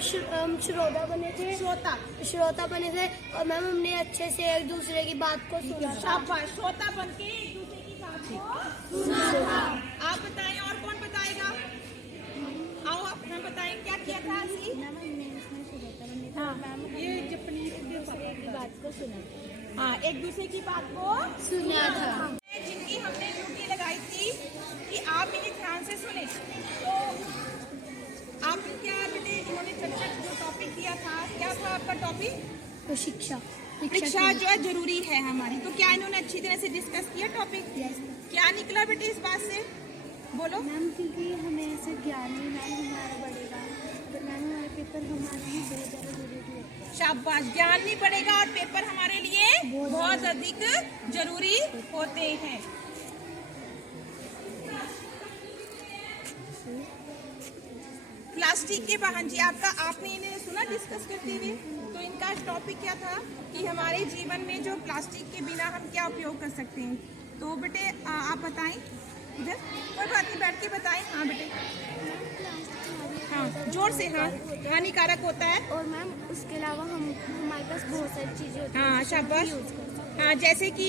हम श्रोता बने थे। श्रोता बने थे और मैम हमने अच्छे से एक दूसरे की बात को सुना। शाबाश, श्रोता बन के एक दूसरे की बात को सुना। आप बताएं, और कौन बताएगा? आओ आप हमें बताएं, क्या किया था असी? ये जपनीज की बात को सुना। हाँ, एक दूसरे की बात को सुना था। जिनकी हमने ड्यूटी लगाई थी कि आप इन्हें ध्यान से सुने, तो आप क्या बेटे इन्होंने चर्चा जो टॉपिक दिया था, क्या था आपका टॉपिक? तो शिक्षा जो है जरूरी है हमारी, तो क्या इन्होंने अच्छी तरह से डिस्कस किया टॉपिक? क्या निकला बेटे इस बात से, बोलो मैम? क्योंकि हमें ऐसे ज्ञान ही मैम हमारा बढ़ेगा, तो मैम हमारे पेपर हमारे लिए बहुत ज़्यादा जरूरी है। शाबाश, ज्ञान नहीं बढ़ेगा और पेपर हमारे लिए बहुत अधिक जरूरी होते हैं। प्लास्टिक के वाहन जी, आपने इन्हें सुना डिस्कस करते हुए? तो इनका टॉपिक क्या था कि हमारे जीवन में जो प्लास्टिक के बिना हम क्या उपयोग कर सकते हैं। तो बेटे आप बताएं, इधर कोई बात नहीं, बैठ के बताएं। हाँ बेटे, हाँ जोर से। हाँ, हानिकारक होता है। और मैम उसके अलावा हमारे पास बहुत सारी चीजें होती हैं। हाँ शाबाश। हाँ, जैसे कि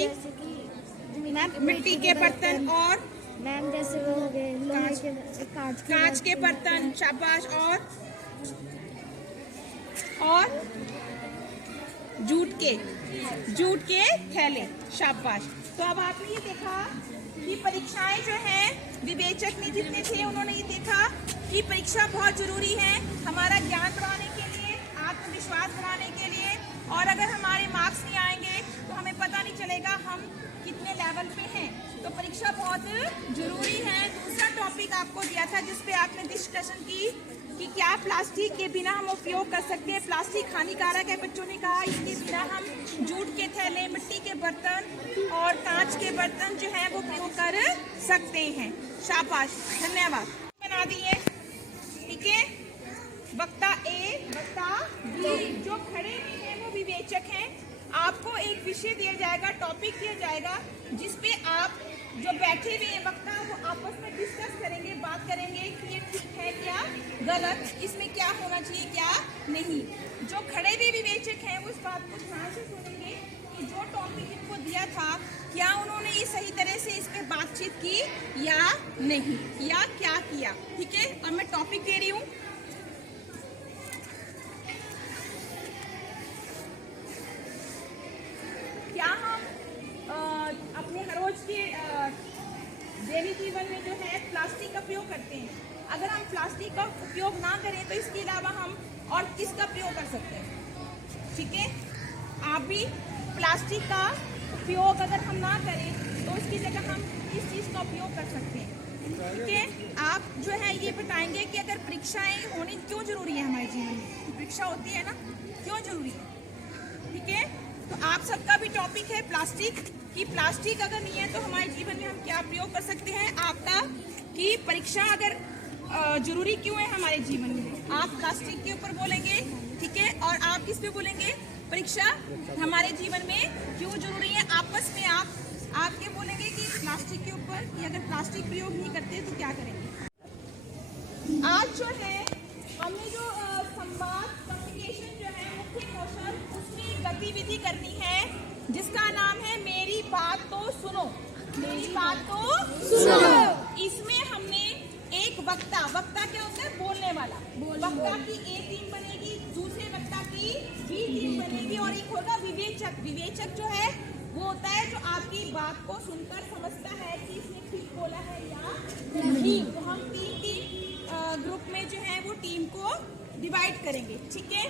मिट्टी के बर्तन और मैम जैसे वो हो गए लोहे के कांच के बर्तन। शाबाश। और जूट के थैले। शाबाश। तो अब आपने ये देखा कि परीक्षाएं जो हैं, विवेचक ने जितने थे उन्होंने ये देखा कि परीक्षा बहुत जरूरी है हमारा ज्ञान बढ़ाने के लिए, आत्मविश्वास बढ़ाने के लिए। और अगर हमारे मार्क्स नहीं आएंगे तो हमें पता नहीं चलेगा हम कितने लेवल पे हैं। तो परीक्षा बहुत जरूरी है। दूसरा टॉपिक आपको दिया था जिसपे आपने डिस्कशन की कि क्या प्लास्टिक के बिना हम उपयोग कर सकते हैं। प्लास्टिक हानिकारक है, बच्चों ने कहा। इसके बिना हम जूट के थैले, मिट्टी के बर्तन और कांच के बर्तन जो है वो उपयोग कर सकते हैं। शाबाश, धन्यवाद। बना दिए, ठीक है। वक्ता ए, वक्ता बी, जो खड़े हुए हैं वो विवेचक हैं। आपको एक विषय दिया जाएगा, टॉपिक दिया जाएगा, जिसपे आप जो बैठे हुए हैं वक्ता वो आपस में डिस्कस करेंगे, बात करेंगे कि ये ठीक है क्या गलत, इसमें क्या होना चाहिए क्या नहीं। जो खड़े हुए विवेचक हैं वो इस बात को ध्यान से सुनेंगे कि जो टॉपिक इनको दिया था क्या उन्होंने ये सही तरह से इस पे बातचीत की या नहीं, या क्या किया। ठीक है, अब मैं टॉपिक दे रही हूँ। क्या हम अपने हर रोज के दैनिक जीवन में जो है प्लास्टिक का उपयोग करते हैं? अगर हम प्लास्टिक का उपयोग ना करें तो इसके अलावा हम और किसका प्रयोग कर सकते हैं? ठीक है, आप भी प्लास्टिक का उपयोग अगर हम ना करें तो इसकी जगह हम किस चीज़ का उपयोग कर सकते हैं? ठीक है, आप जो है ये बताएंगे कि अगर परीक्षाएं होनी क्यों जरूरी है हमारे जीवन में। परीक्षा होती है ना, क्यों जरूरी है। ठीक है, तो आप सबका भी टॉपिक है प्लास्टिक, कि प्लास्टिक अगर नहीं है तो हमारे जीवन में हम क्या प्रयोग कर सकते हैं। आपका कि परीक्षा अगर जरूरी क्यों है हमारे जीवन में, आप प्लास्टिक के ऊपर बोलेंगे। ठीक है, और आप किस पे बोलेंगे? परीक्षा हमारे जीवन में क्यों जरूरी है। आपस में आप ये बोलेंगे कि प्लास्टिक के ऊपर, कि अगर प्लास्टिक प्रयोग नहीं करते तो क्या करेंगे। आज जो है हमने जो संवाद कम्युनिकेशन जो है मुख्य कौशल, उसकी गतिविधि करनी है जिसका नाम है मेरी बात तो सुनो। मेरी बात तो सुनो। इसमें हमने एक वक्ता क्या होता है? बोलने वाला। वक्ता की ए टीम बनेगी, दूसरे वक्ता की बी टीम बनेगी, और एक होगा विवेचक। विवेचक जो है वो होता है जो आपकी बात को सुनकर समझता है कि इसने ठीक बोला है या नहीं। तो हम तीन ग्रुप में जो है वो टीम को डिवाइड करेंगे। ठीक है।